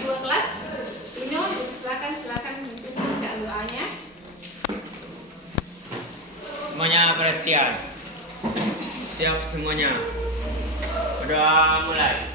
kedua kelas. Ino, silakan untuk bacaan doanya. Semuanya perhatian. Siap semuanya. Udah mulai.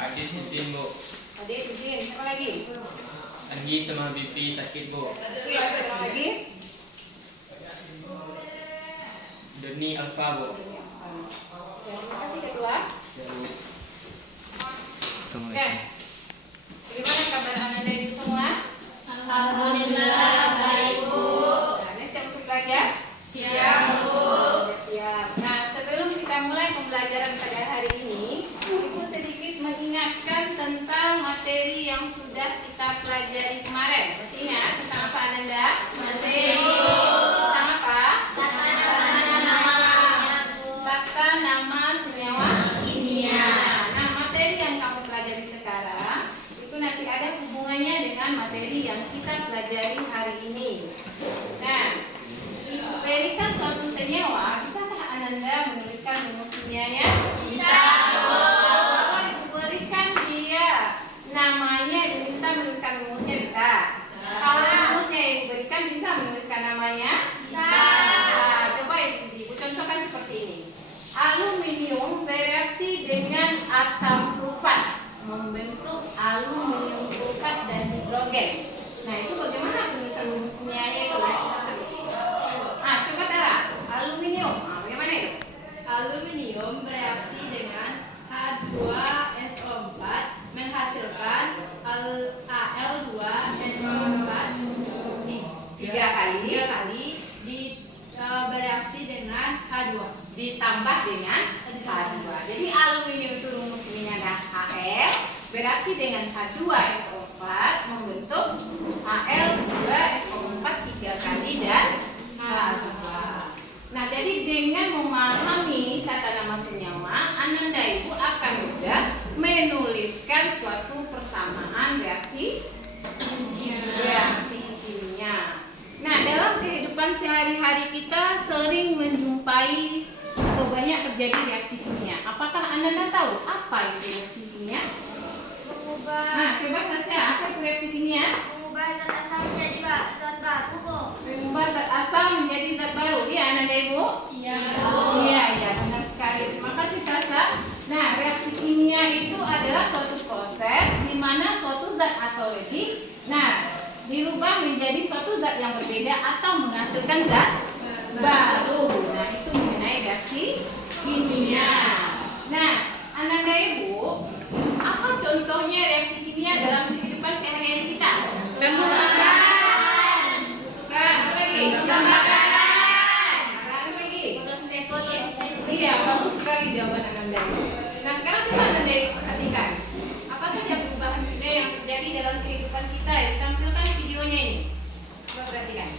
Adik izin, Bu. Adik izin, siapa lagi? Anggi sama Bibi sakit, Bu. Siapa lagi? Doni Alfa, Bu. Terima kasih ketua. Oke. Bagaimana kabar Anda itu semua? Alhamdulillah baik, Bu. Anda siap untuk belajar? Siap, Bu. Siap. Nah, sebelum kita mulai pembelajaran pada hari ini, Ibu sedikit mengingatkan tentang materi yang sudah kita pelajari kemarin. Masih ingat tentang apa, Ananda? Masih, Bu. Tentang apa? Bu. Tata nama senyawa Kimia. Nah, materi yang kamu pelajari sekarang itu nanti ada hubungannya dengan materi yang kita pelajari hari ini. Nah, diberikan suatu senyawa, bisakah Ananda menuliskan rumus kimianya? Bisa, Bu. Kalau Ibu berikan dia namanya, diminta menuliskan rumusnya, bisa? Kalau rumusnya Ibu berikan, bisa menuliskan namanya? Bisa. Nah, coba Ibu contohkan seperti ini. Aluminium bereaksi dengan asam sulfat membentuk aluminium sulfat dan hidrogen. Nah, itu bagaimana penulisan rumus kimianya itu? Coba Tara, aluminium. Bagaimana itu? Aluminium bereaksi dengan H2SO4 menghasilkan Al2SO4 Tiga kali bereaksi dengan H2 ditambah dengan H2. Jadi aluminium itu rumus kimianya ada Al bereaksi dengan H2SO4 membentuk Al2SO4 tiga kali dan H2. Nah, jadi dengan memahami tata nama senyawa, Ananda Ibu akan mudah menuliskan suatu persamaan reaksi kimia. Nah, dalam kehidupan sehari-hari kita sering menjumpai atau banyak terjadi reaksi kimia. Apakah Anda tahu apa itu reaksi kimia? Nah, coba Sasha, apa itu reaksi kimia? Mengubah zat asal menjadi zat baru, Bu. Mengubah zat asal menjadi zat baru. Iya, Anda Ibu? Iya. Iya, benar sekali. Terima kasih Sasha. Nah, reaksi kimia itu adalah suatu proses di mana suatu zat atau lebih, dirubah menjadi suatu zat yang berbeda atau menghasilkan zat baru. Nah, itu mengenai reaksi kimia. Nah, Ananda Ibu, apa contohnya reaksi kimia dalam kehidupan sehari-hari kita? Pembusukan. Apa lagi? Pembakaran. Apa lagi? Fotosintesis. Iya, bagus sekali jawaban Ananda Ibu. Nah, sekarang coba Ananda Ibu perhatikan. Apa saja perubahan kimia yang terjadi dalam kehidupan kita? Ditampilkan videonya ini. Coba perhatikan.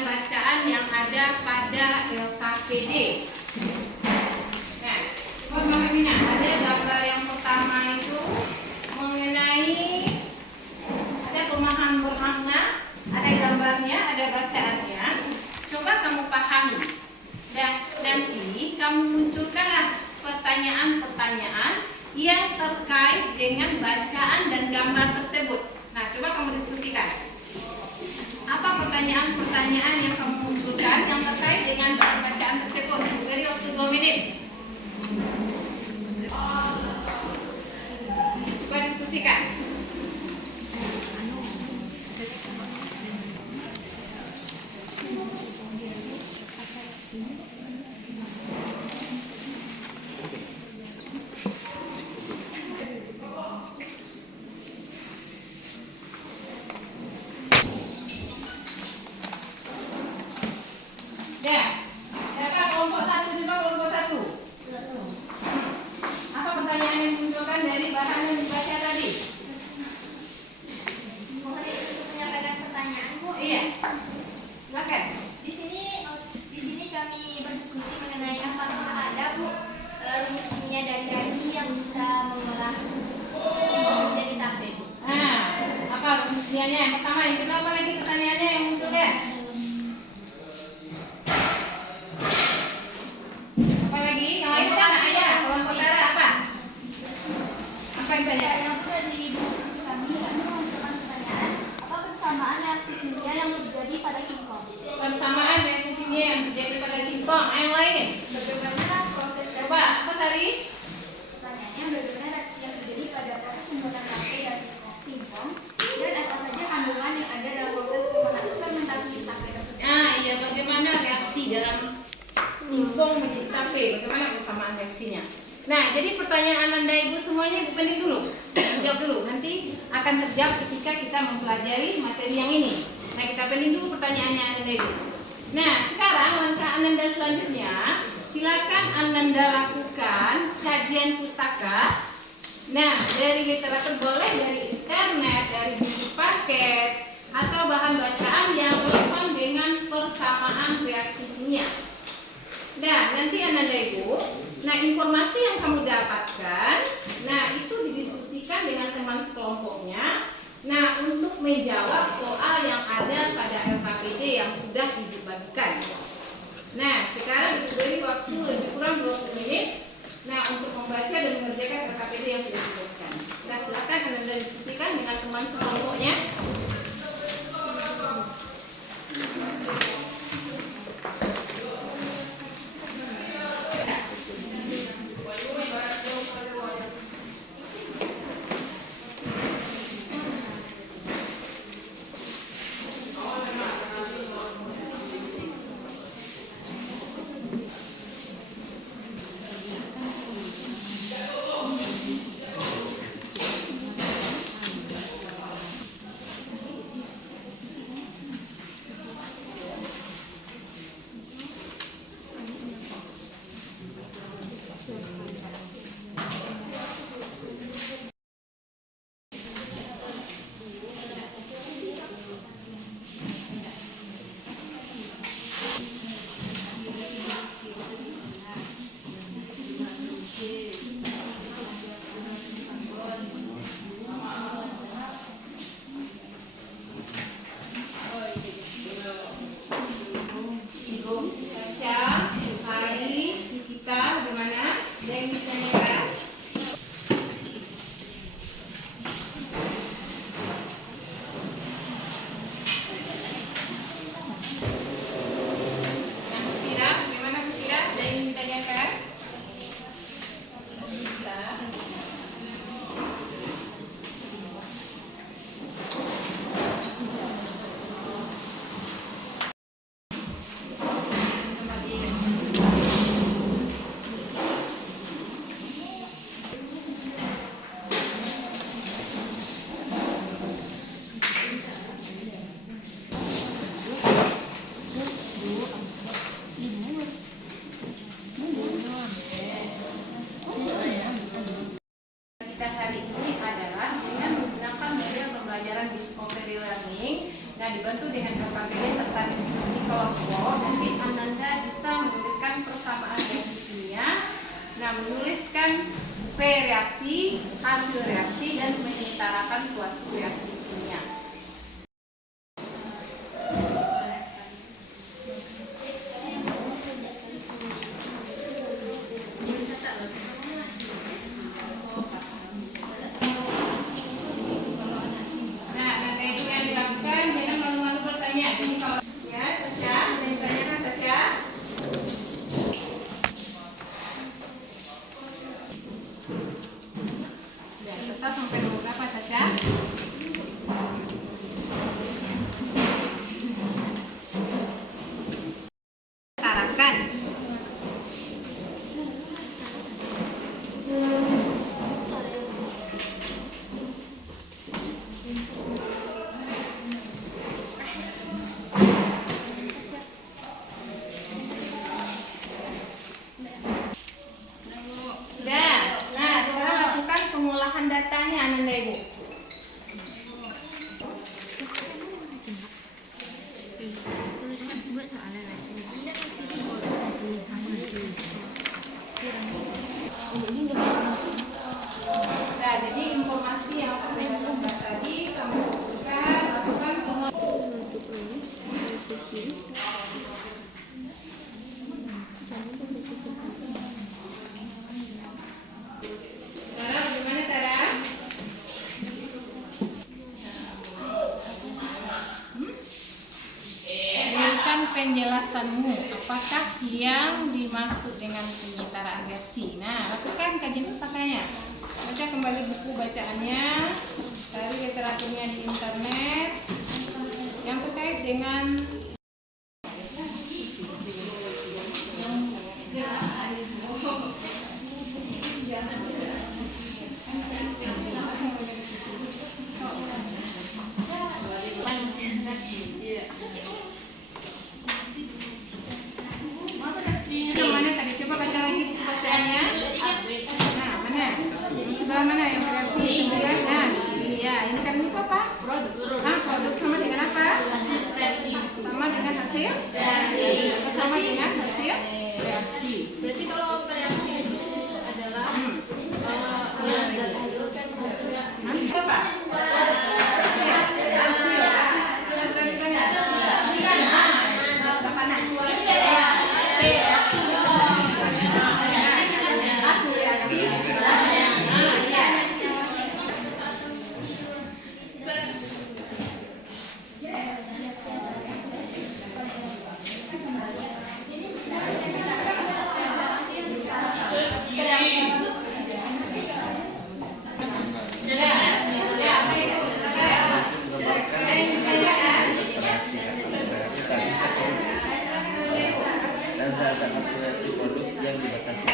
bacaan yang ada pada LKPD. Nah, memahami ada gambar yang pertama itu mengenai ada pemahaman bermakna, ada gambarnya, ada bacaannya. Coba kamu pahami. Dan nanti kamu munculkanlah pertanyaan-pertanyaan yang terkait dengan bacaan dan gambar tersebut. Nah, coba kamu diskusikan. Apa pertanyaan-pertanyaan yang kamu munculkan yang terkait dengan bacaan tersebut? Beri waktu 2 menit. Coba diskusikan. Ya, siapa kelompok 1? Coba kelompok 1. Apa pertanyaan yang dimunculkan dari bahan yang dibaca tadi? Mohon izin untuk menyampaikan pertanyaan, Bu. Iya, silakan. Di sini kami berdiskusi mengenai apakah ada, Bu, rumus kimia dan daging yang bisa mengolah simbol menjadi tape, Bu. Nah, apa rumusnya? Yang pertama, yang kedua, apa lagi pertanyaannya yang muncul ya? Apa lagi? Yang lain mana ayah? Kelompok Tara apa? Apa yang tanya? Yang kedua di diskusi kami memasukkan pertanyaan, apa persamaan reaksi kimia yang terjadi pada singkong? Persamaan reaksi kimia yang terjadi pada singkong. Yang lain? Bagaimana proses Coba, apa tadi? pertanyaannya bagaimana reaksi yang terjadi pada proses pembuatan tape dan singkong dan apa saja kandungan yang ada dalam proses fermentasi tape tersebut? Nah, iya, bagaimana reaksi dalam singkong menjadi tape? Bagaimana persamaan reaksinya? Nah, jadi pertanyaan Anda Ibu semuanya dipending dulu. Jawab dulu. Nanti akan terjawab ketika kita mempelajari materi yang ini. Nah, kita pending dulu pertanyaannya Anda Ibu. Nah, sekarang langkah Ananda selanjutnya, silakan Ananda lakukan kajian pustaka. Nah, dari literatur boleh, dari internet, dari buku paket, atau bahan bacaan yang relevan dengan persamaan reaksi kimia. Nah, nanti Ananda Ibu, nah informasi yang kamu dapatkan, nah itu didiskusikan dengan teman sekelompoknya. Nah, untuk menjawab soal yang ada pada LKPD yang sudah Ibu bagikan. Nah, sekarang Ibu beri waktu lebih kurang 20 menit. Nah, untuk membaca dan mengerjakan LKPD yang sudah dibagikan. Nah, silakan Ananda diskusikan dengan teman sekelompoknya. Nah, dibantu dengan LKPD serta diskusi kelompok, nanti Ananda bisa menuliskan persamaan reaksi kimia. Nah, menuliskan P reaksi, hasil reaksi, dan menyetarakan suatu reaksi kimia. Nah, Nanda itu yang dilakukan, jangan malu-malu bertanya. Jadi kalau ya, Sasha, ada yang ditanyakan Sasha? Ya, Sasha sampai nomor berapa Sasha? Setarakan. Sudah. Nah, sekarang lakukan pengolahan datanya Ananda Ibu. Nah, jadi informasi yang sudah didapat tadi kamu tuliskan, lakukan pengolahan. Tara, bagaimana Tara? Berikan penjelasanmu, apakah yang dimaksud dengan penyetaraan reaksi. Nah, lakukan kajian pusakanya. Baca kembali buku bacaannya, cari literaturnya di internet yang terkait dengan yang mana tadi? Coba baca lagi buku bacaannya. Nah, mana? Di sebelah mana yang reaksi? Sebelah. Nah, iya. Ini kan itu apa? Ah, produk sama dengan apa? Sama dengan hasil? Sama dengan hasil reaksi. Berarti kalau reaksi itu adalah yang dihasilkan Nanti apa? Dan terhadap hasil produk yang dibatasi.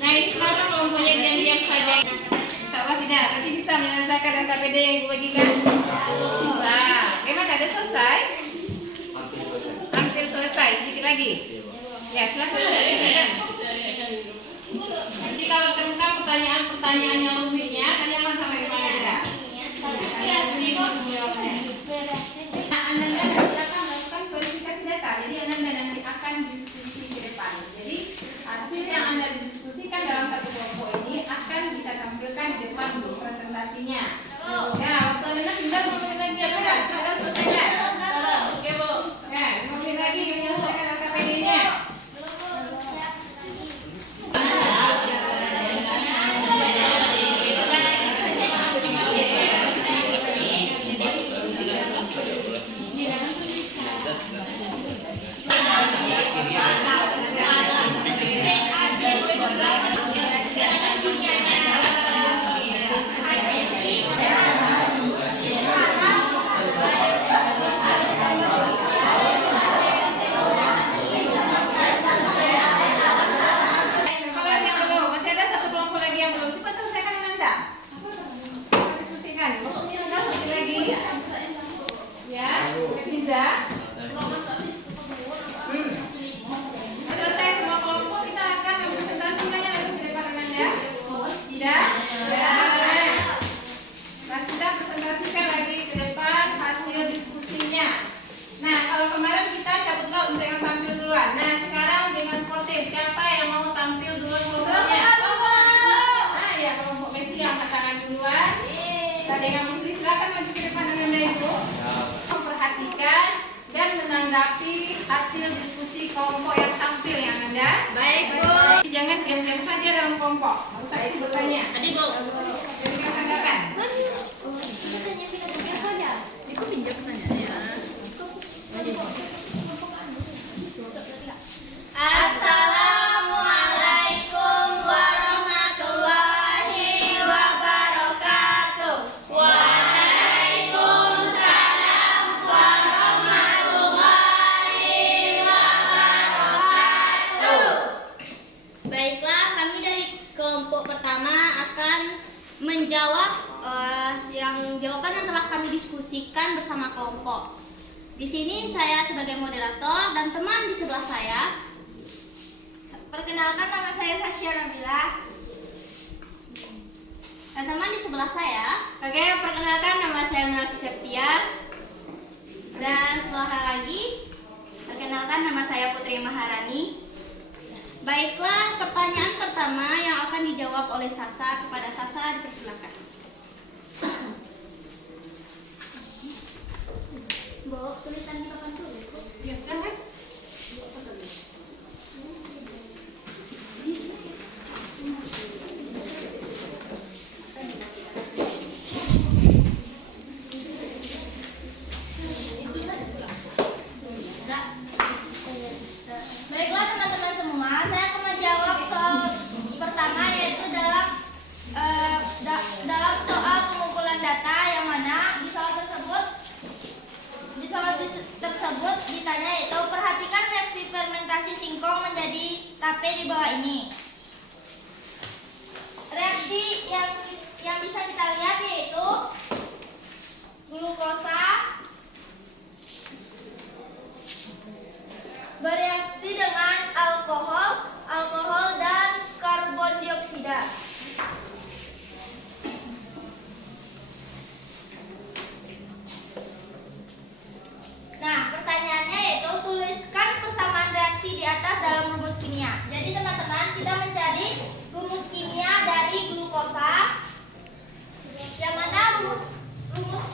Nah, ini kenapa kelompoknya diam-diam saja? Insya tidak, nanti bisa menyelesaikan LKPD yang ibu bagikan? Bisa. Gimana, ada selesai? Hampir selesai, sedikit lagi. Ya, silakan. Nanti kalau temukan pertanyaan yang rumitnya, tanyakan sama ibu Anda. Nah, Anda silakan melakukan verifikasi data. Jadi Anda nanti akan diskusi ke depan. Jadi hasil yang Anda diskusikan dalam satu kelompok ini akan kita tampilkan di depan untuk presentasinya. Ya, waktu Anda tinggal 5 menit lagi ya, Bu. Sudah selesai ya? Oke, Bu. Ya, 5 menit lagi menyelesaikan LKPD-nya. dengan Putri, silakan maju ke depan dengan Ibu. Memperhatikan dan menanggapi hasil diskusi kelompok yang tampil yang ada. Baik, Bu. Jangan diam-diam saja dalam kelompok. Saya itu bertanya. Tadi, Bu. Berikan tanggapan. Itu pinjam pertanyaannya. Assalamualaikum warahmatullahi wabarakatuh. Waalaikumsalam warahmatullahi wabarakatuh. Baiklah, kami dari kelompok pertama akan menjawab jawaban yang telah kami diskusikan bersama kelompok. Di sini saya sebagai moderator dan teman di sebelah saya. Perkenalkan, nama saya Sasha Nabila. Dan teman di sebelah saya. Oke, perkenalkan, nama saya Melsi Septia. Dan sebelah lagi, perkenalkan, nama saya Putri Maharani. Baiklah, pertanyaan pertama yang akan dijawab oleh Sasa. Kepada Sasa dipersilakan. Bawa tulisan di papan tulis, Bu. Ya, kan? Baiklah teman-teman semua, saya akan menjawab soal pertama, yaitu dalam soal pengumpulan data, yang mana di soal tersebut ditanya, yaitu perhatikan reaksi fermentasi singkong menjadi tape di bawah ini. Reaksi yang bisa kita lihat yaitu glukosa bereaksi dengan alkohol dan karbon dioksida. Nah, pertanyaannya yaitu tuliskan persamaan reaksi di atas dalam rumus kimia. Jadi teman-teman, kita mencari rumus kimia dari glukosa, yang mana rumus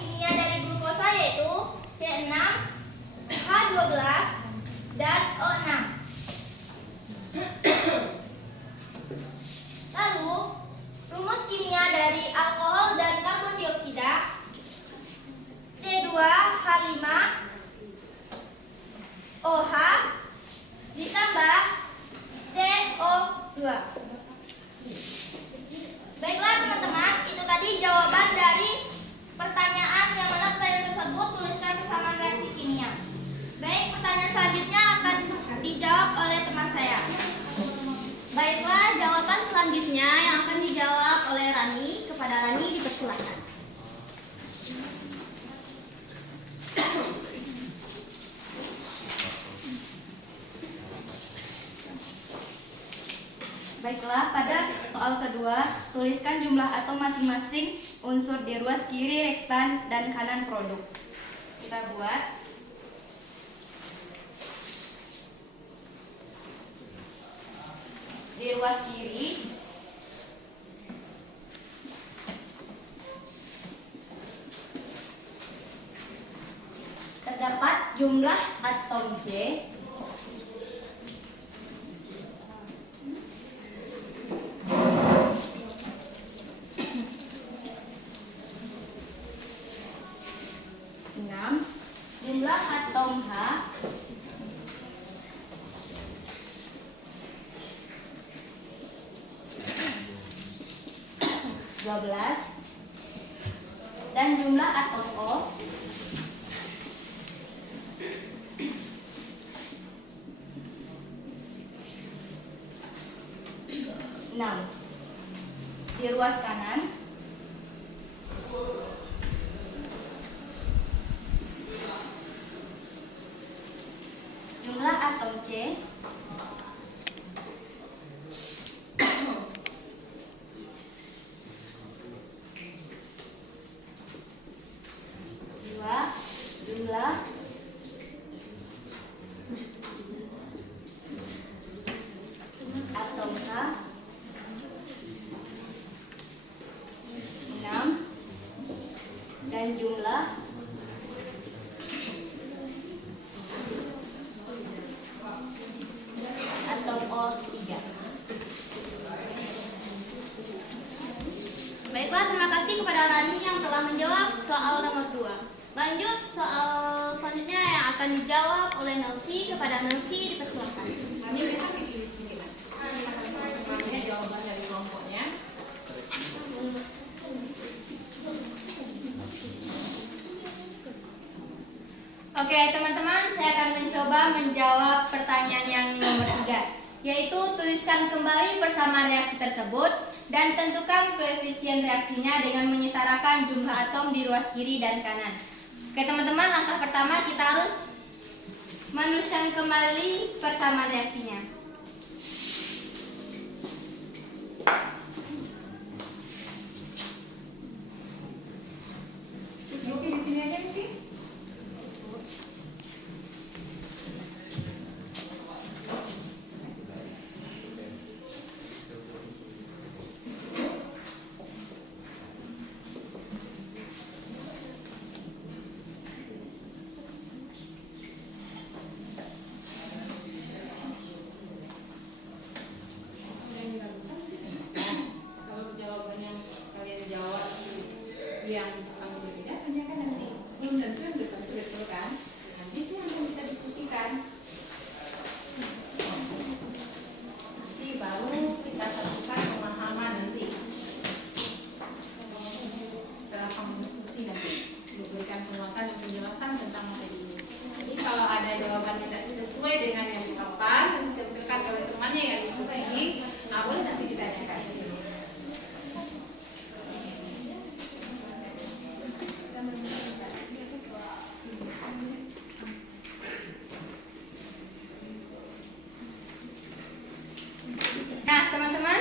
kimia dari glukosa yaitu C6H12 dan O6. Lalu, rumus kimia dari alkohol dan karbon dioksida C2H5 OH ditambah CO2. Baiklah teman-teman, itu tadi jawaban dari pertanyaan, yang mana pertanyaan tersebut tuliskan persamaan reaksi kimia. Baik, pertanyaan selanjutnya akan dijawab oleh teman saya. Baiklah, jawaban selanjutnya yang akan dijawab oleh Rani. Kepada Rani dipersilakan. Baiklah, pada soal kedua, tuliskan jumlah atom masing-masing unsur di ruas kiri rektan dan kanan produk. Kita buat. Di ruas kiri terdapat jumlah atom J jumlah atom H 12 dan jumlah atom O 6. Di ruas kanan jumlah atom C 2. Jumlah atom H dan jumlah atom O3. Baiklah, terima kasih kepada Rani yang telah menjawab soal nomor 2. Lanjut, soal selanjutnya yang akan dijawab oleh Nelsi. Kepada Nelsi dipersilakan. Nanti besok ditulis sini lah. Ini jawaban dari kelompoknya. Oke, teman-teman, saya akan mencoba menjawab pertanyaan yang nomor 3, yaitu tuliskan kembali persamaan reaksi tersebut dan tentukan koefisien reaksinya dengan menyetarakan jumlah atom di ruas kiri dan kanan. Oke, teman-teman, langkah pertama kita harus menuliskan kembali persamaan reaksinya. Di sini aja sih. Kalau jawaban yang kalian jawab yang berbeda, tanyakan nanti. Belum tentu yang betul kan? Nanti itu yang kita diskusikan. Nanti baru kita satukan pemahaman nanti. Setelah kamu diskusi nanti, diberikan penguatan dan penjelasan tentang materi ini. Jadi kalau ada jawaban yang tidak sesuai dengan yang dipaparkan, ditentukan oleh temannya yang diskusi, boleh nanti ditanyakan. Nah, teman-teman,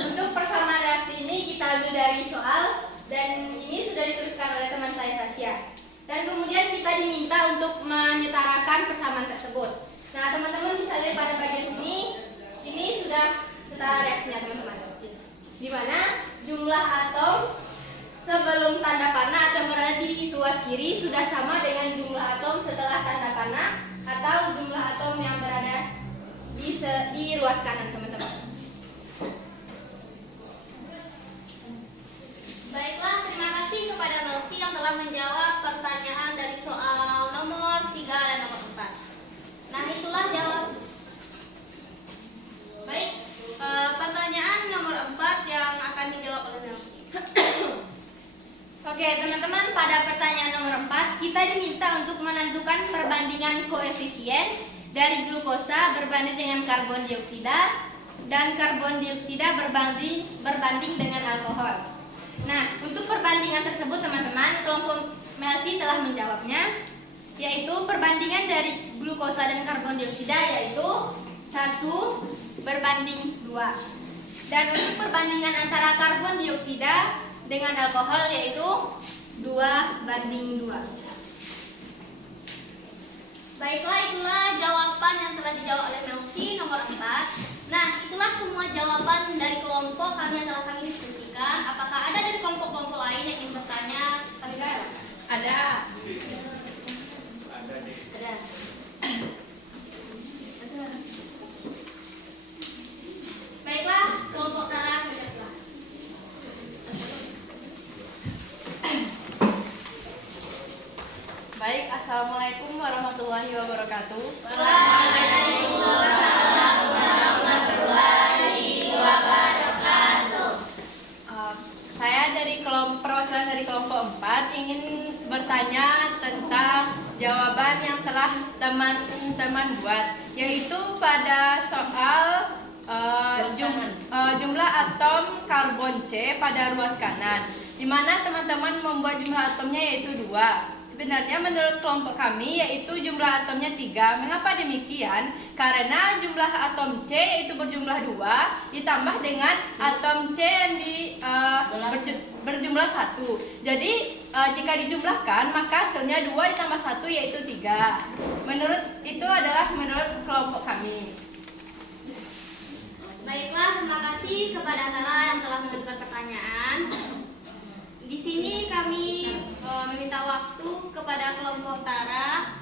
untuk persamaan reaksi ini kita ambil dari soal dan ini sudah dituliskan oleh teman saya Sasya. Dan kemudian kita diminta untuk menyetarakan persamaan tersebut. Nah, teman-teman bisa lihat pada bagian sini, ini sudah setara reaksinya, teman-teman. Di mana jumlah atom sebelum tanda panah atau berada di ruas kiri sudah sama dengan jumlah atom setelah tanda panah atau jumlah atom yang berada di ruas kanan, teman-teman. Baiklah, terima kasih kepada Melsi yang telah menjawab pertanyaan dari soal nomor 3 dan nomor 4. Nah, itulah jawab. Baik, pertanyaan nomor 4 yang akan dijawab oleh Melsi. Oke, teman-teman, pada pertanyaan nomor 4 kita diminta untuk menentukan perbandingan koefisien dari glukosa berbanding dengan karbon dioksida dan karbon dioksida berbanding dengan alkohol. Nah, untuk perbandingan tersebut, teman-teman, kelompok Melsi telah menjawabnya, yaitu perbandingan dari glukosa dan karbon dioksida yaitu 1 berbanding 2. Dan untuk perbandingan antara karbon dioksida dengan alkohol yaitu 2:2. Baiklah, itulah jawaban yang telah dijawab oleh Melsi nomor 4. Nah, itulah semua jawaban dari kelompok kami yang telah kami diskusikan. Apakah ada dari kelompok-kelompok lain yang ingin bertanya? Kami ada. Ada. Ada. Baiklah, kelompok Rara bergeraklah. Baik, assalamualaikum warahmatullahi wabarakatuh. Waalaikumsalam warahmatullahi wabarakatuh. Saya dari perwakilan dari kelompok 4 ingin bertanya tentang jawaban yang telah teman-teman buat, yaitu pada soal jumlah atom karbon C pada ruas kanan, di mana teman-teman membuat jumlah atomnya yaitu 2. Sebenarnya menurut kelompok kami yaitu jumlah atomnya 3. Mengapa demikian? Karena jumlah atom C yaitu berjumlah 2 ditambah dengan atom C yang berjumlah 1. Jadi jika dijumlahkan maka hasilnya 2 ditambah 1 yaitu 3. Itu adalah menurut kelompok kami. Baiklah, terima kasih kepada Tara yang telah mengajukan pertanyaan. Di sini kami kepada kelompok Tara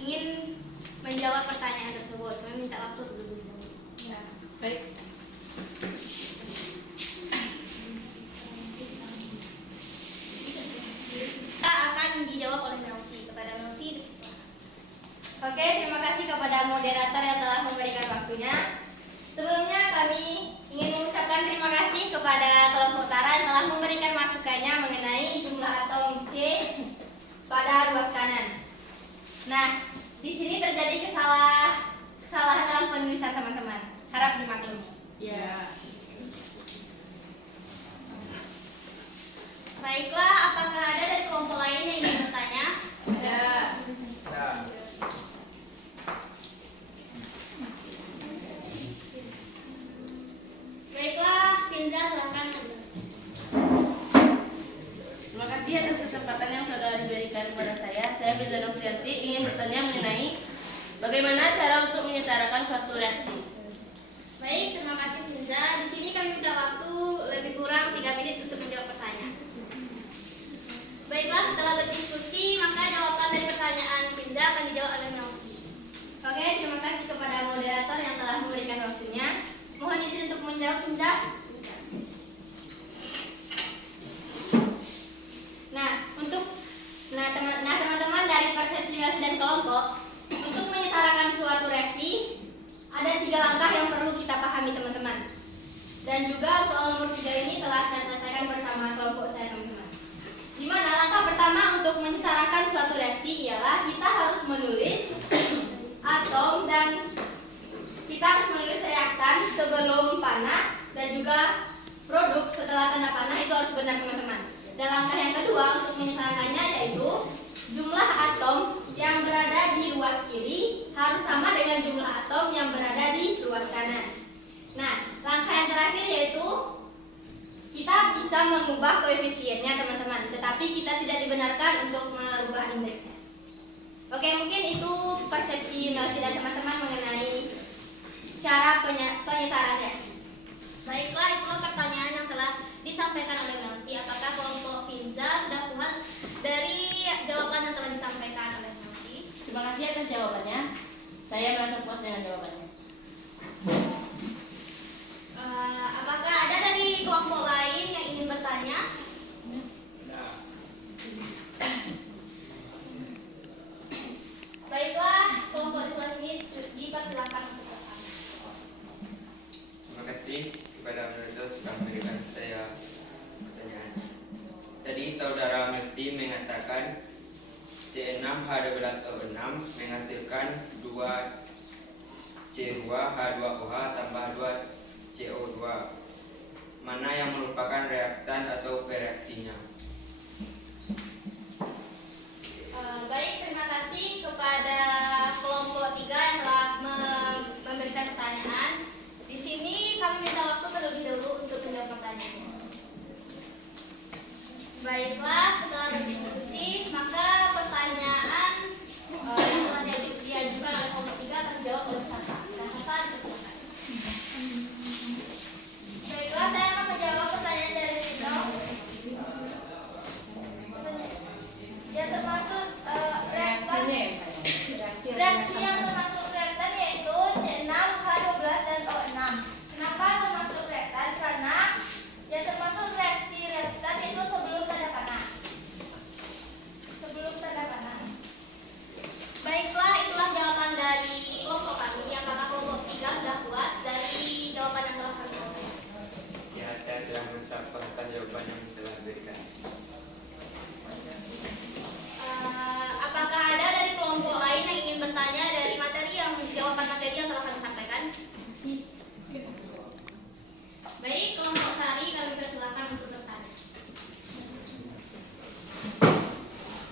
ingin menjawab pertanyaan tersebut. Kami minta waktu dulu. Ya, baik. Kita akan dijawab oleh Melsi. Kepada Melsi. Oke, terima kasih kepada moderator yang telah memberikan waktunya. Sebelumnya kami ingin mengucapkan terima kasih kepada kelompok Tara yang telah memberikan masukannya mengenai jumlah atom C pada ruas kanan. Nah, di sini terjadi kesalahan dalam penulisan teman-teman. Harap dimaklumi. Ya. Baiklah, apakah ada dari kelompok lain yang ingin bertanya? Ada. Nah, Baiklah, Pinda silahkan. Terima kasih atas kesempatan yang sudah diberikan kepada saya. Saya Firza Nofrianti ingin bertanya mengenai bagaimana cara untuk menyetarakan suatu reaksi. Baik, terima kasih Pinda. Di sini kami minta waktu lebih kurang 3 menit untuk menjawab pertanyaan. Baiklah, setelah berdiskusi, maka jawaban dari pertanyaan Pinda akan dijawab oleh Melsi. Oke, terima kasih kepada moderator yang telah memberikan waktunya. Mohon izin untuk menjawab Pinda. Teman-teman dari persepsi Melsi dan kelompok, untuk menyetarakan suatu reaksi ada 3 langkah yang perlu kita pahami teman-teman. Dan juga soal nomor 3 ini telah saya selesaikan bersama kelompok saya teman-teman. Di mana langkah pertama untuk menyetarakan suatu reaksi ialah kita harus menulis atom dan kita harus menulis reaktan sebelum panah dan juga produk setelah tanda panah, itu harus benar teman-teman. Dan langkah yang kedua untuk menyetarakannya yaitu jumlah atom yang berada di ruas kiri harus sama dengan jumlah atom yang berada di ruas kanan. Nah, langkah yang terakhir yaitu kita bisa mengubah koefisiennya teman-teman, tetapi kita tidak dibenarkan untuk merubah indeksnya. Oke, mungkin itu persepsi Melsi dan teman-teman mengenai cara penyetaraan reaksi. Baiklah, itulah pertanyaan yang telah disampaikan oleh Melsi. Apakah kelompok Finza sudah puas dari jawaban yang telah disampaikan oleh Melsi? Terima kasih atas jawabannya. Saya merasa puas dengan jawabannya. Apakah ada dari kelompok lain yang ingin bertanya? nah. Baiklah, kelompok di sebelah sini dipersilakan untuk bertanya. Terima kasih kepada moderator sudah memberikan saya pertanyaan. Tadi saudara Melsi mengatakan C6H12O6 menghasilkan 2C2H2OH tambah 2CO2. Mana yang merupakan reaktan atau bereaksinya? Baik, terima kasih kepada kelompok 3 yang telah memberikan pertanyaan. Di sini kami minta waktu terlebih dahulu untuk menjawab pertanyaan. Baiklah, setelah berdiskusi, maka pertanyaan yang telah diajukan oleh kelompok 3 akan dijawab oleh Saka. Silakan. Baiklah, saya akan menjawab pertanyaan dari Rino. Yang termasuk reaktan. Reaksi yang termasuk reaktan yaitu C6H12 dan O6. Kenapa termasuk reaktan? Karena yang termasuk reaksi reaktan itu sebelum tanda panah. Sebelum tanda panah. Baiklah, itulah jawaban dari kelompok kami. Apakah kelompok 3 sudah puas dari jawaban yang telah kami berikan? Ya, saya sudah mensapkan jawaban yang telah diberikan. Apakah ada dari kelompok lain yang ingin bertanya dari jawaban materi yang telah kami sampaikan? Baik, kelompok Sari kami persilakan untuk bertanya.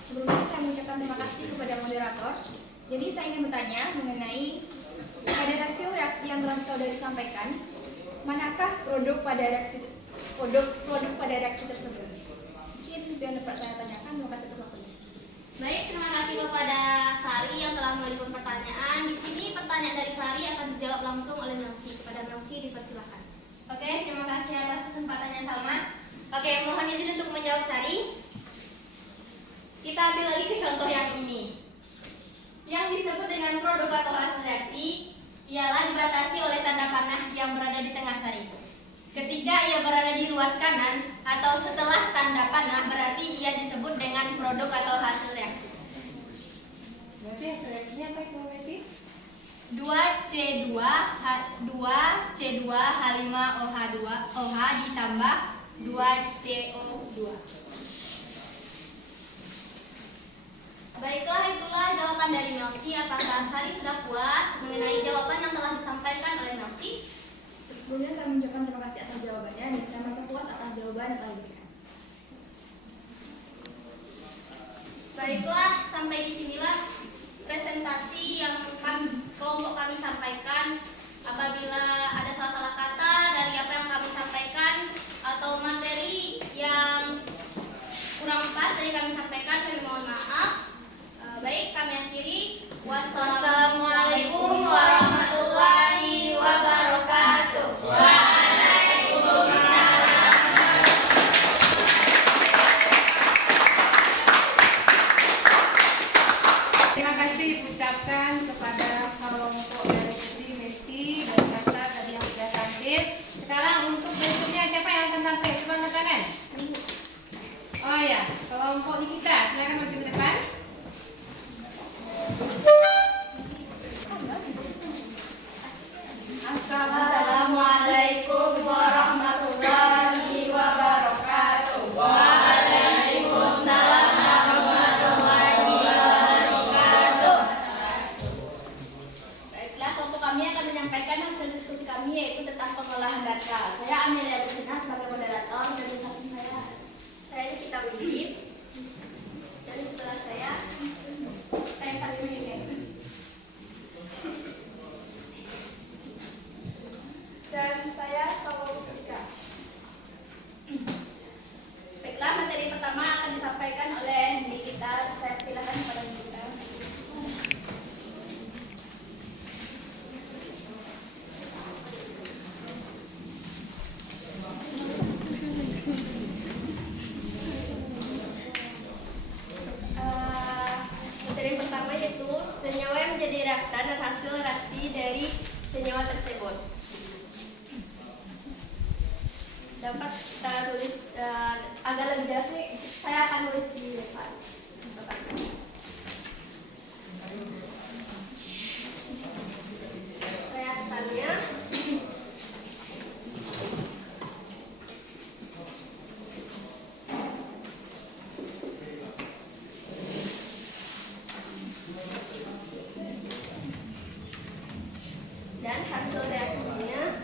Sebelumnya saya mengucapkan terima kasih kepada moderator. Jadi saya ingin bertanya mengenai pada hasil reaksi yang telah saudari sampaikan, manakah produk pada reaksi tersebut? Mungkin itu yang dapat saya tanyakan. Terima kasih atas waktunya. Baik, terima kasih kepada Sari yang telah mengajukan pertanyaan. Di sini pertanyaan dari Sari akan dijawab langsung oleh Melsi. Kepada Melsi dipersilakan. Oke, terima kasih atas kesempatannya Salman. Oke, mohon izin untuk menjawab Sari. Kita ambil lagi ke contoh yang ini. Yang disebut dengan produk atau hasil reaksi ialah dibatasi oleh tanda panah yang berada di tengah sari. Ketika ia berada di ruas kanan atau setelah tanda panah, berarti ia disebut dengan produk atau hasil reaksi. Berarti hasil reaksinya apa itu, Messi? 2C2H5OH2 ditambah 2CO2. Baiklah, itulah jawaban dari Melsi. Apakah Sari sudah puas mengenai jawaban yang telah disampaikan oleh Melsi? Sebelumnya saya mengucapkan terima kasih atas jawabannya dan saya merasa puas atas jawaban yang telah diberikan. Baiklah, sampai di sinilah presentasi yang kelompok kami sampaikan. Apabila ada salah-salah kata dari apa yang kami sampaikan atau materi yang kurang pas dari kami sampaikan, kami mohon maaf. Baik, kami akhiri. Wassalamualaikum warahmatullahi wabarakatuh. Terima kasih ucapkan kepada kelompok dari Messi dan Kasa tadi yang sudah tampil. Sekarang untuk berikutnya siapa yang akan tampil? Coba angkat tangan. Oh ya, kelompok Nikita, silakan maju ke depan. Assalamualaikum warahmatullahi wabarakatuh. Waalaikumsalam warahmatullahi wabarakatuh. Baiklah, kelompok kami akan menyampaikan hasil diskusi kami yaitu tentang pengolahan data. Saya Amelia Busina sebagai moderator dan di samping saya Nikita Widit. Dan di sebelah saya Salim Hidayat. Dan saya Salwa Mustika. Baiklah, materi pertama akan disampaikan oleh Nikita. Saya silakan kepada Nikita. Materi yang pertama yaitu senyawa yang menjadi reaktan dan hasil reaksi dari senyawa tersebut. Dapat kita tulis agar lebih jelas nih, saya akan tulis di depan. Reaktannya dan hasil reaksinya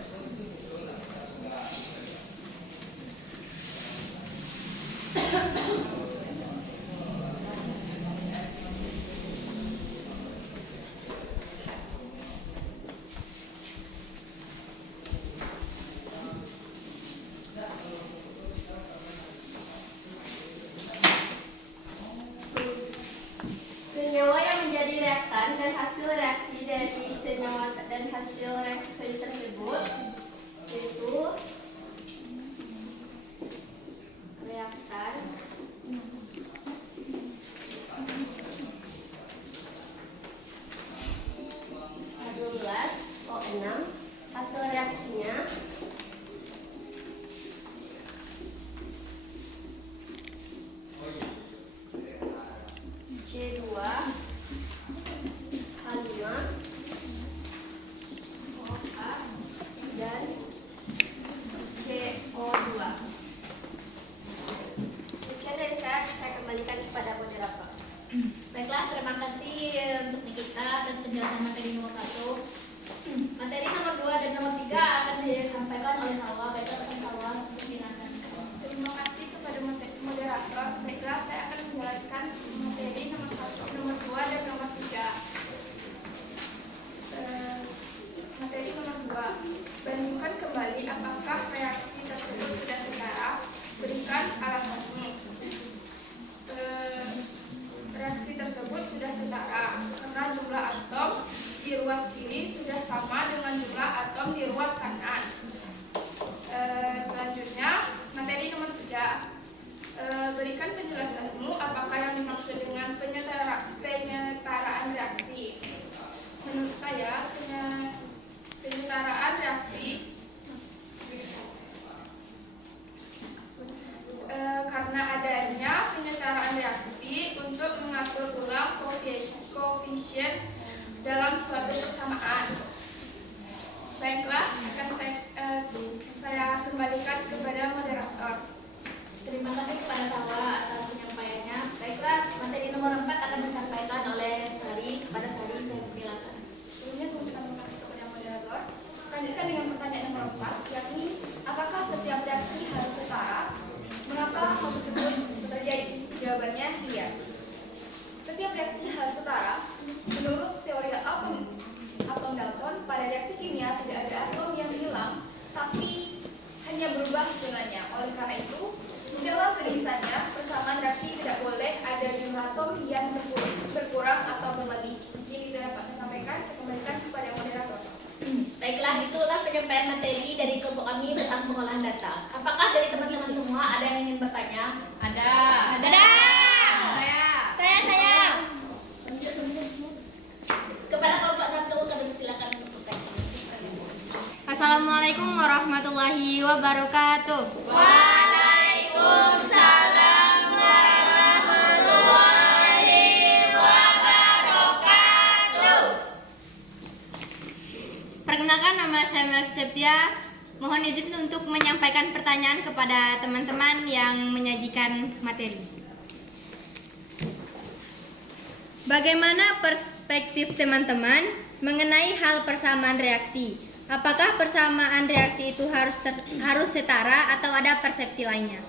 kepada moderator. Terima kasih kepada Salwa atas penyampaiannya. Baiklah, materi nomor 4 akan disampaikan oleh Sari. Kepada Sari, saya persilakan. Sebelumnya saya ucapkan terima kasih kepada moderator. Lanjutkan dengan pertanyaan nomor 4, yakni apakah setiap reaksi harus setara? Mengapa hal tersebut bisa terjadi? Jawabannya iya. Setiap reaksi harus setara. Menurut teori atom Dalton, pada reaksi kimia tidak ada atom yang hilang, tapi hanya berubah susunannya. Oleh karena itu, dalam penulisannya, persamaan reaksi tidak boleh ada jumlah atom yang berkurang atau berbagi. Ini tidak dapat saya sampaikan, saya kembalikan kepada moderator. Baiklah, itulah penyampaian materi dari kelompok kami tentang pengolahan data. Apakah dari teman-teman semua ada yang ingin bertanya? Ada. Ada. Saya. Saya. Kepada kelompok 1 kami silakan untuk bertanya. Assalamualaikum warahmatullahi wabarakatuh. Waalaikumsalam warahmatullahi wabarakatuh. Perkenalkan, nama saya Melsi Septia. Mohon izin untuk menyampaikan pertanyaan kepada teman-teman yang menyajikan materi. Bagaimana perspektif teman-teman mengenai hal persamaan reaksi? Apakah persamaan reaksi itu harus setara atau ada persepsi lainnya?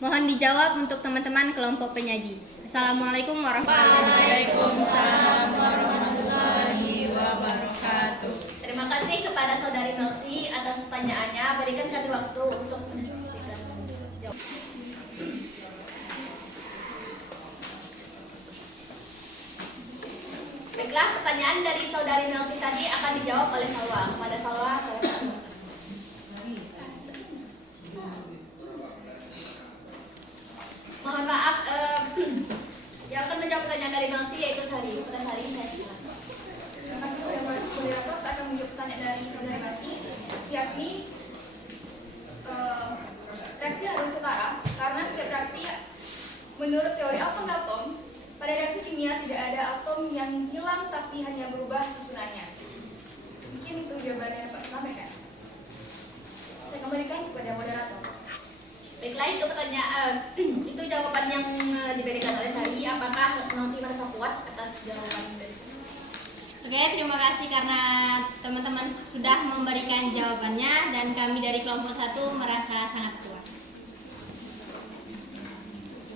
Mohon dijawab untuk teman-teman kelompok penyaji. Assalamualaikum warahmatullahi wabarakatuh. Terima kasih kepada Saudari Melsi atas pertanyaannya. Berikan kami waktu untuk mendiskusikan. Baiklah, pertanyaan dari Saudari Melsi tadi akan dijawab oleh Salwa. Kepada Salwa, saya persilakan. Mohon maaf, yang akan menjawab pertanyaan dari Melsi yaitu Sari. Kepada Sari, saya silakan. Terima kasih kepada moderator. Saya akan menjawab pertanyaan dari saudara Masi, yakni reaksi harus setara karena setiap reaksi menurut teori atom Dalton, pada reaksi kimia tidak ada atom yang hilang tapi hanya berubah susunannya. Mungkin itu jawabannya yang dapat saya sampaikan. Saya kembalikan kepada moderator. Baiklah, itu pertanyaan, itu jawaban yang diberikan oleh Sari. Apakah Melsi merasa puas atas jawaban dari Sari? Oke, terima kasih karena teman-teman sudah memberikan jawabannya dan kami dari kelompok 1 merasa sangat puas.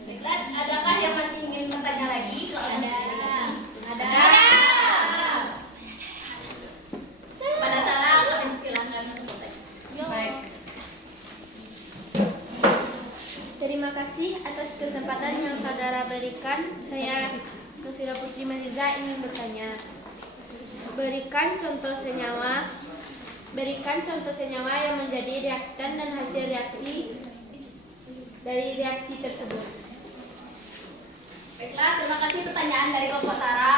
Baiklah, adakah yang masih ingin bertanya lagi? Ada. Pada Tara, kami silakan untuk bertanya. Baik. Terima kasih atas kesempatan yang saudara berikan. Saya Nufira Putri Mariza ingin bertanya. Berikan contoh senyawa yang menjadi reaktan dan hasil reaksi dari reaksi tersebut. Baiklah, terima kasih pertanyaan dari kelompok Tara.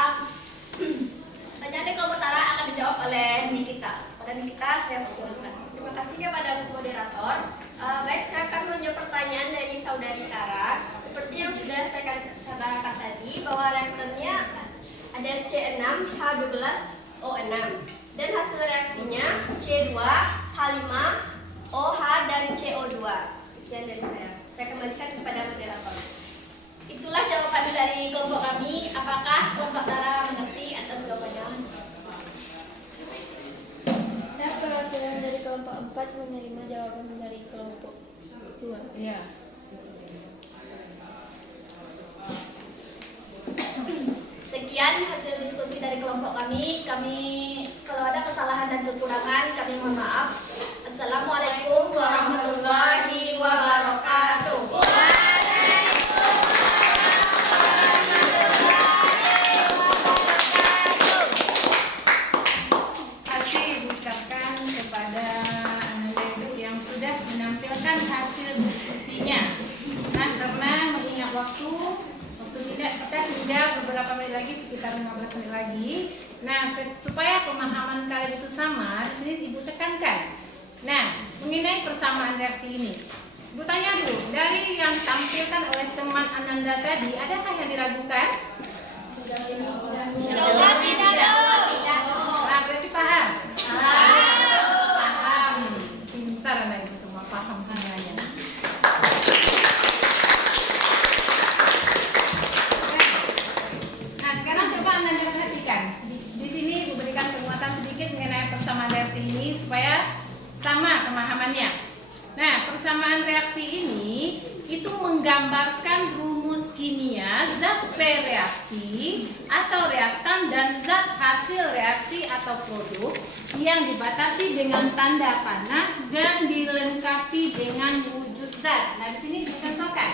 Pertanyaan dari kelompok Tara akan dijawab oleh Nikita. Pada Nikita, saya persilakan. Terima kasih kepada moderator. Baik, saya akan menjawab pertanyaan dari saudari Tara. Seperti yang sudah saya katakan tadi, bahwa reaktannya ada C6H12O6 dan hasil reaksinya C2H5OH dan CO2. Sekian dari saya. Saya kembalikan kepada moderator. Itulah jawaban dari kelompok kami. Apakah kelompok Tara mengerti atas jawabannya? Saya perwakilan dari kelompok 4 menerima jawaban dari kelompok 2. Iya. Sekian hasil diskusi dari kelompok kami. Kalau ada kesalahan dan kekurangan, kami mohon maaf. Assalamualaikum warahmatullahi wabarakatuh. Ucapkan kepada Ananda yang sudah menampilkan hasil diskusinya. Nah, karena mengingat waktu tidak, kita tinggal beberapa menit lagi, sekitar 15 menit lagi. Nah, supaya pemahaman kalian itu sama, di sini Ibu tekankan. Nah, mengenai persamaan reaksi ini, Ibu tanya dulu, dari yang ditampilkan oleh teman Ananda tadi, adakah yang diragukan? Jawab tidak. Nah, berarti paham? Paham. Pintar anak ibu semua, paham semua. persamaan reaksi ini itu menggambarkan rumus kimia zat bereaksi atau reaktan dan zat hasil reaksi atau produk yang dibatasi dengan tanda panah dan dilengkapi dengan wujud zat. Nah, di sini dicontohkan.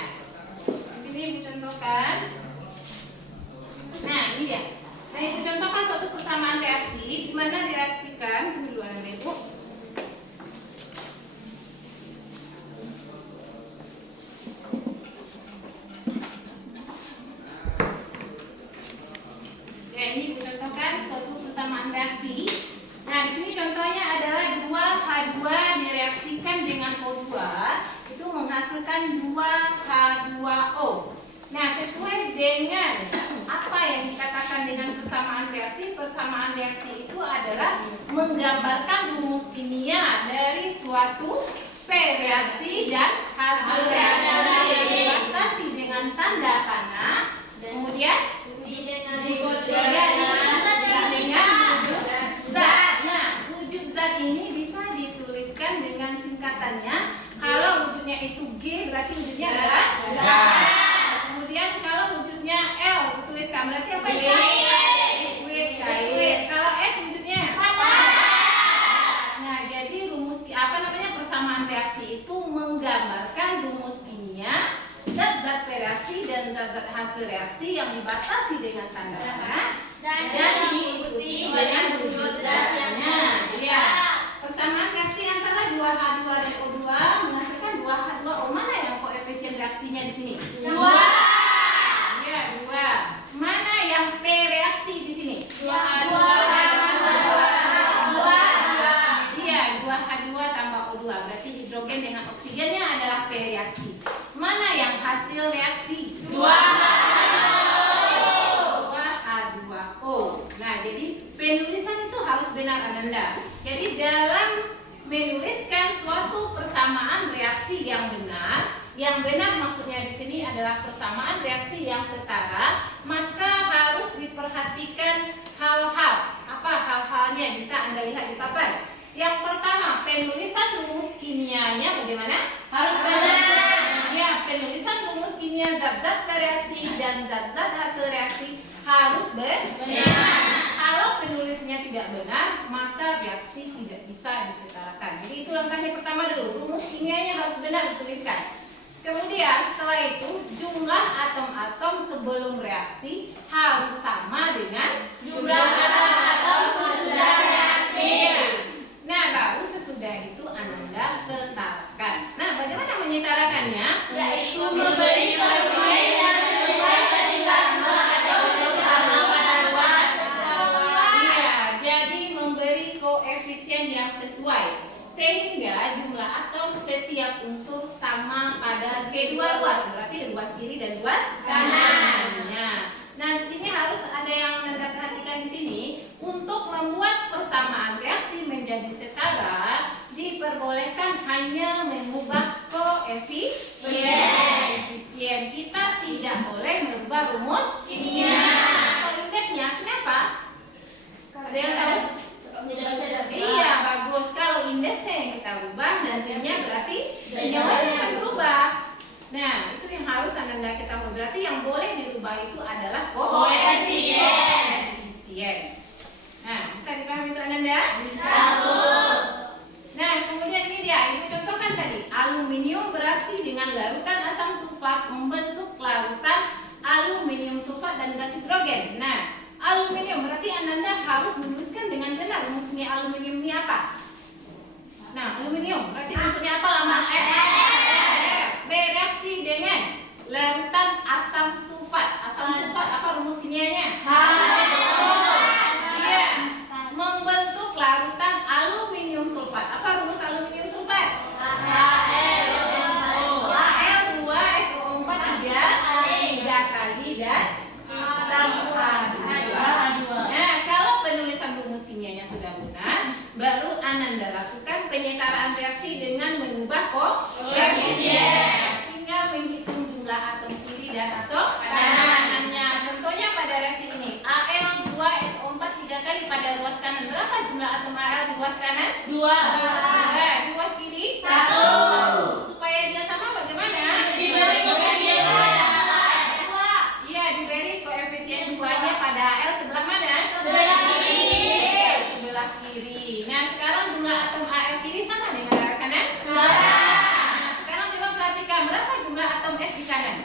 Nah, ini dia. Nah, itu contohkan suatu persamaan reaksi di mana direaksikan, tunggu dulu Anda Ibu. Ya, ini dicontohkan suatu persamaan reaksi. Nah, di sini contohnya adalah 2H2 direaksikan dengan O2 itu menghasilkan 2H2O. Nah, sesuai dengan apa yang dikatakan dengan persamaan reaksi itu adalah menggambarkan rumus kimia dari suatu reaksi dan hasil reaksi yang dibatasi dengan tanda panah, kemudian dengan wujud zat. Nah, wujud zat ini bisa dituliskan dengan singkatannya. Kalau wujudnya itu G, berarti wujudnya adalah gas. Kemudian kalau wujudnya L dituliskan berarti apa ya? Cair. Kalau S wujudnya nah, jadi rumus persamaan reaksi itu menggambarkan rumus kimia zat-zat reaksi dan zat-zat hasil reaksi yang dibatasi dengan tanda panah dan diikuti dengan wujud zatnya. Ya. Persamaan reaksi antara 2H2 dan O2 menghasilkan 2H2O. Mana yang koefisien reaksinya di sini? 2. Ya, 2. Mana yang P reaksi di sini? 2. Iya, 2H2 tambah O2. Berarti hidrogen dengan oksigennya adalah P reaksi. Mana yang hasil reaksi? 2H2O. Nah, jadi penulisan itu harus benar Ananda. Jadi dalam menuliskan suatu persamaan reaksi yang benar maksudnya di sini adalah persamaan reaksi yang setara, maka harus diperhatikan hal-hal. Apa hal-halnya? Bisa Anda lihat di papan. Yang pertama, penulisan rumus kimianya bagaimana? Harus benar. Ya, penulisan rumus kimia zat-zat bereaksi dan zat-zat hasil reaksi harus benar. Kalau penulisnya tidak benar, maka reaksi tidak bisa disetarakan. Jadi itu langkah yang pertama dulu, rumus kimianya harus benar dituliskan. Kemudian setelah itu jumlah atom-atom sebelum reaksi harus sama dengan jumlah atom-atom sesudah reaksi. Nah, baru sesudah itu Ananda setarakan. Nah, bagaimana menyetarakannya? Yaitu memberi koefisien yang sesuai ketika jumlah atom sama pada 2. Iya, jadi memberi koefisien yang sesuai sehingga jumlah atom setiap unsur sama pada kedua ruas, berarti ruas kiri dan ruas kanan. Nah, di sini harus ada yang Anda perhatikan di sini. Untuk membuat persamaan reaksi menjadi setara, diperbolehkan hanya mengubah koefisien. Kita tidak boleh merubah rumus kimia atau indeksnya. Kenapa? Ada yang tahu? Iya, bagus. Kalau indeksnya yang kita ubah, nantinya berarti senyawanya akan berubah. Nah, itu yang harus Anda ketahui. Berarti yang boleh dirubah itu adalah koefisien. Nah, bisa dipahami itu Ananda? Bisa. Nah, kemudian ini dia. Ibu contohkan tadi. Aluminium bereaksi dengan larutan asam sulfat membentuk larutan aluminium sulfat dan gas hidrogen. Nah, aluminium berarti Ananda harus menuliskan dengan benar rumus kimia aluminium ini apa? Nah, aluminium berarti rumusnya apa? Lambang F. Bereaksi dengan larutan asam sulfat. Asam sulfat apa rumus kimianya? Iya. Membentuk larutan aluminium sulfat. Apa rumus aluminium sulfat? Al2SO4 3 kali dan Nah, kalau penulisan rumus kimianya sudah benar, baru Ananda lakukan penyetaraan reaksi dengan mengubah koefisien. Tinggal menghitung jumlah atom kiri dan atom kanannya. Contohnya pada reaksi ini, Al2SO4 3 kali pada ruas kanan. Berapa jumlah atom Al di ruas kanan? 2. Di ruas kiri? 1. Supaya dia kanan?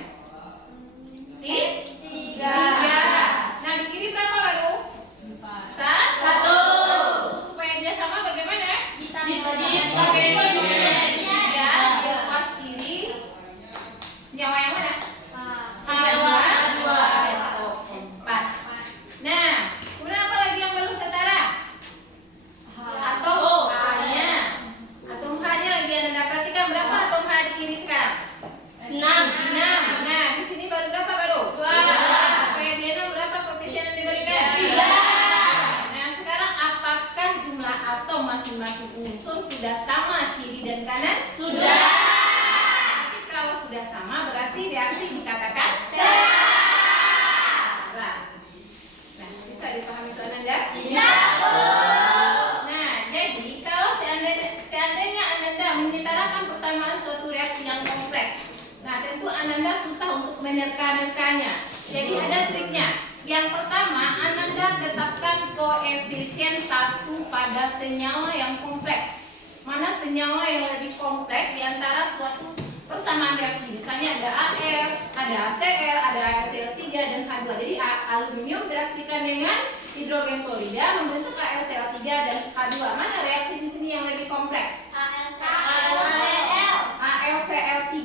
Tiga. Nah, di kiri berapa baru? Satu. Supaya dia sama bagaimana? Pakai tiga di atas kiri. Senyawa yang mana? H2. Empat. Nah, kemudian apa lagi yang belum setara? Atom H-nya. Atom H-nya lagi Anda perhatikan berapa atom H di kiri sekarang? 6. Nah, di sini baru berapa baru? 2. Supaya dia 6 berapa koefisien yang diberikan? 3. Nah, sekarang apakah jumlah atom masing-masing unsur sudah sama kiri dan kanan? Sudah. Jadi kalau sudah sama berarti reaksi dikatakan setarah. Nah, bisa dipahami itu Ananda? Bisa. Nah, jadi kalau seandainya Ananda menyetarakan persamaan suatu reaksi yang kompleks, nah tentu Ananda susah untuk menerka-nerkanya. Jadi ada triknya. Yang pertama, Ananda tetapkan koefisien 1 pada senyawa yang kompleks. Mana senyawa yang lebih kompleks di antara suatu persamaan reaksi? Misalnya ada Al, ada HCl, ada HCl3 dan H2. Jadi aluminium bereaksikan dengan hidrogen klorida membentuk AlCl3 dan H2. Mana reaksi di sini yang lebih kompleks? AlCl3.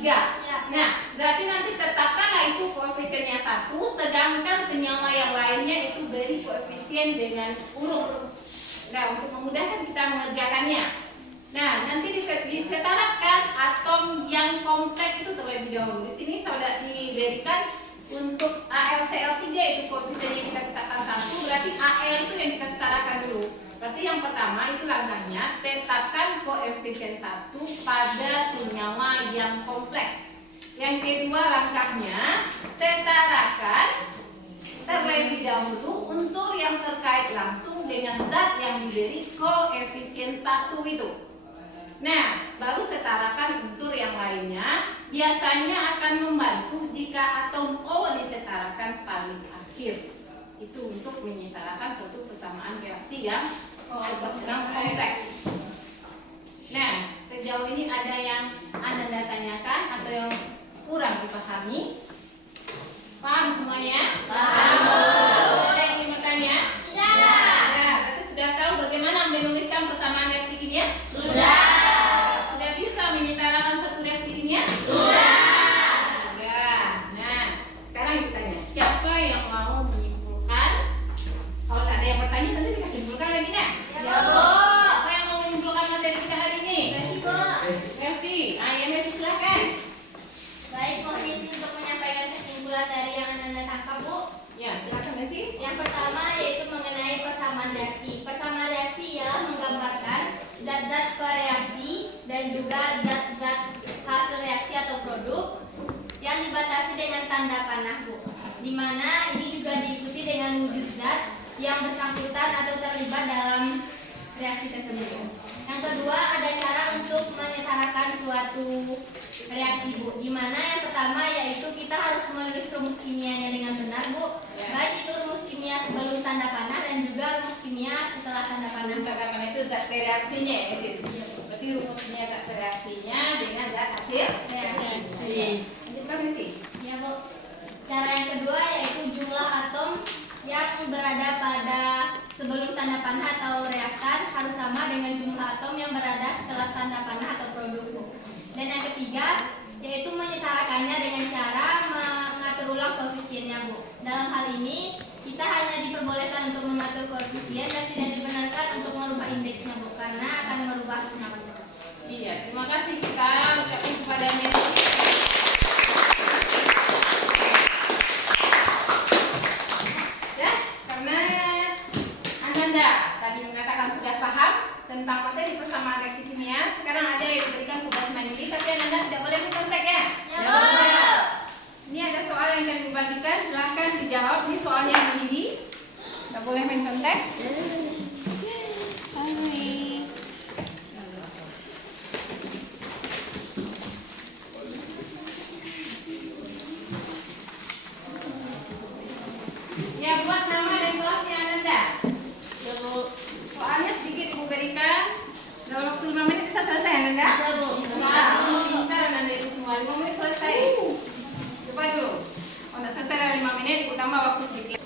Nah, berarti nanti tetapkanlah itu koefisiennya 1, sedangkan senyawa yang lainnya itu beri koefisien dengan huruf. Nah, untuk memudahkan kita mengerjakannya. Nah, nanti disetarakan atom yang kompleks itu terlebih dahulu. Di sini sudah diberikan untuk AlCl3 itu koefisiennya kita tetapkan 1, berarti Al itu yang kita setarakan dulu. Berarti yang pertama itu langkahnya tetapkan koefisien 1 pada senyawa yang kompleks. Yang kedua langkahnya setarakan terlebih dahulu unsur yang terkait langsung dengan zat yang diberi koefisien 1 itu. Nah, baru setarakan unsur yang lainnya. Biasanya akan membantu jika atom O disetarakan paling akhir. Itu untuk menyetarakan suatu persamaan reaksi yang kompleks. Nah, sejauh ini ada yang Anda tanyakan atau yang kurang dipahami? Paham semuanya? Paham. Ada yang ingin bertanya? Tidak. Nah, berarti sudah tahu bagaimana menuliskan persamaan reaksi kimia? Sudah. Sudah bisa menyetarakan satu reaksi kimia? Sudah. Sudah. Nah, sekarang ditanya, siapa yang mau menyimpulkan? Kalau tak ada yang bertanya, nanti kita simpulkan lagi nah. Ya, Bu. Siapa yang mau menyimpulkan materi kita hari ini? Merci. Ya, Merci silakan. Baik, mohon izin untuk menyampaikan kesimpulan dari yang Anda tangkap, Bu. Ya, silakan Merci. Yang pertama yaitu mengenai persamaan reaksi. Persamaan reaksi ialah menggambarkan zat-zat bereaksi dan juga zat-zat hasil reaksi atau produk yang dibatasi dengan tanda panah, Bu. Di mana ini juga diikuti dengan wujud zat yang bersangkutan atau terlibat dalam reaksi tersebut. Yang kedua, ada cara untuk menyetarakan suatu reaksi, Bu. Di mana yang pertama yaitu kita harus menulis rumus kimianya dengan benar, Bu. Baik itu rumus kimia sebelum tanda panah dan juga rumus kimia setelah tanda panah. Tanda panah itu zat bereaksinya ya, Merci. Berarti rumus kimia zat bereaksinya dengan zat hasil reaksi. Lanjutkan, Merci. Ya, Bu. Cara yang kedua yaitu jumlah atom yang berada pada sebelum tanda panah atau reaktan harus sama dengan jumlah atom yang berada setelah tanda panah atau produk, Bu. Dan yang ketiga yaitu menyetarakannya dengan cara mengatur ulang koefisiennya, Bu. Dalam hal ini kita hanya diperbolehkan untuk mengatur koefisien dan tidak dibenarkan untuk merubah indeksnya, Bu, karena akan merubah senyawa. Iya, terima kasih kita ucapkan kepada Merci. Ya, karena Ananda tadi mengatakan sudah paham tentang materi persamaan reaksi kimia, sekarang ada yang diberikan tugas mandiri, tapi Ananda tidak boleh mencontek ya. Ya, Bu. Ini ada soal yang akan dibagikan, silahkan dijawab. Ini soalnya mandiri, tidak boleh mencontek. Ya, buat nama dan kelasnya Ananda. Soalnya sedikit Ibu berikan. Dalam waktu 5 menit bisa selesai Ananda? Bisa, Bu. Pintar Ananda itu semua. 5 menit selesai. selesai 5 menit, utama waktu sedikit.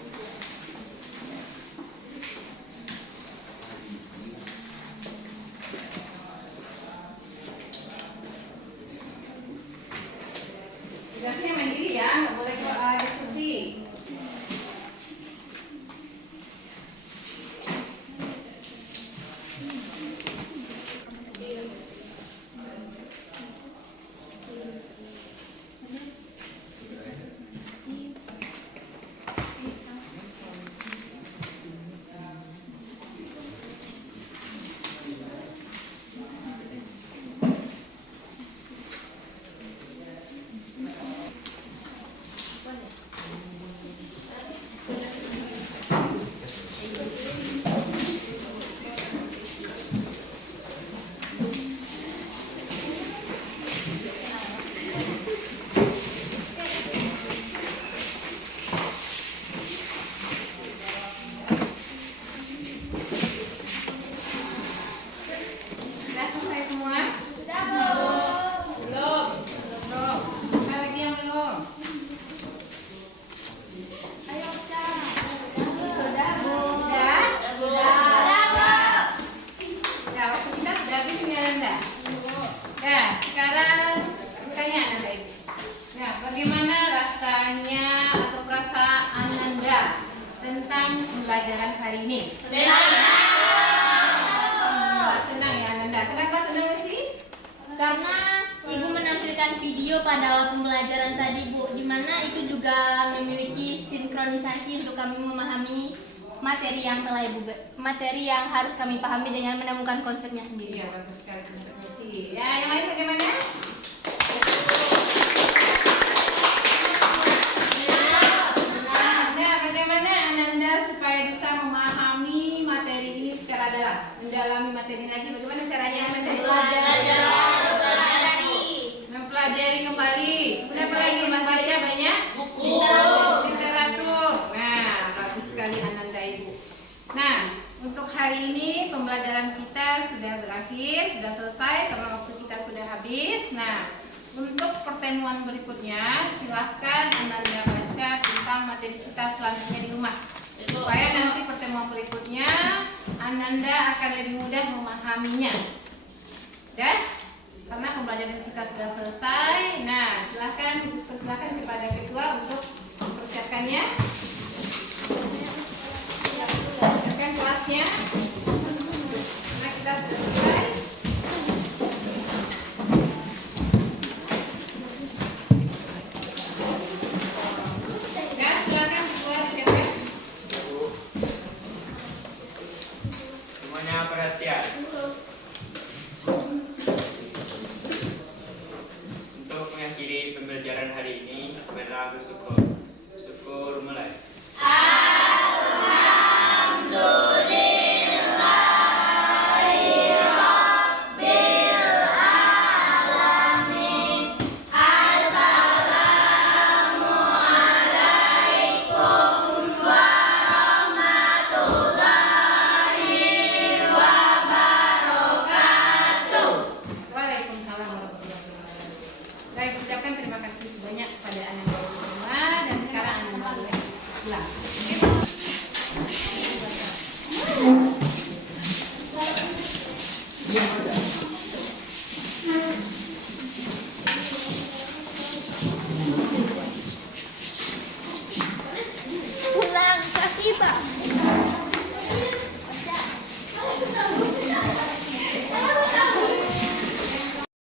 Tugasnya mandiri ya, nggak boleh diskusi. Sudah selesai semua? Belum. Ada lagi yang belum? Ya, waktu kita sudah habis ini Ananda. Ya, sekarang pertanyaan Anda ini. Ya, bagaimana rasanya atau perasaan Ananda tentang pembelajaran hari ini? Senang ya Ananda. Kenapa senang sih? Karena Ibu menampilkan video pada awal pembelajaran tadi, Bu, di mana itu juga memiliki sinkronisasi untuk kami memahami materi yang harus kami pahami dengan menemukan konsepnya sendiri. Iya, bagus sekali terima kasih. Ya, yang lain bagaimana? Nah, bagaimana Ananda supaya bisa memahami materi ini secara dalam, mendalami materi lagi? Bagaimana caranya mempelajari kembali? Kemudian apa lagi? Membaca banyak buku, literatur. Nah, bagus sekali Ananda Ibu. Nah, untuk hari ini pembelajaran kita sudah berakhir, sudah selesai karena waktu kita sudah habis. Nah, untuk pertemuan berikutnya silahkan Ananda baca tentang materi kita selanjutnya di rumah. Supaya nanti pertemuan berikutnya Ananda akan lebih mudah memahaminya. Dah? Karena pembelajaran kita sudah selesai. Nah, silakan kepada ketua untuk mempersiapkannya. Siapkan kelasnya. Karena kita sudah selesai. Ya, silakan ketua siapkan. Semuanya perhatian. Untuk mengakhiri pembelajaran hari ini, marilah bersyukur. Syukur mulai. Waalaikumsalam warahmatullahi wabarakatuh. Baik, ucapkan terima kasih banyak kepada Ananda semua dan sekarang Ananda boleh pulang. Pulang kasih Pak.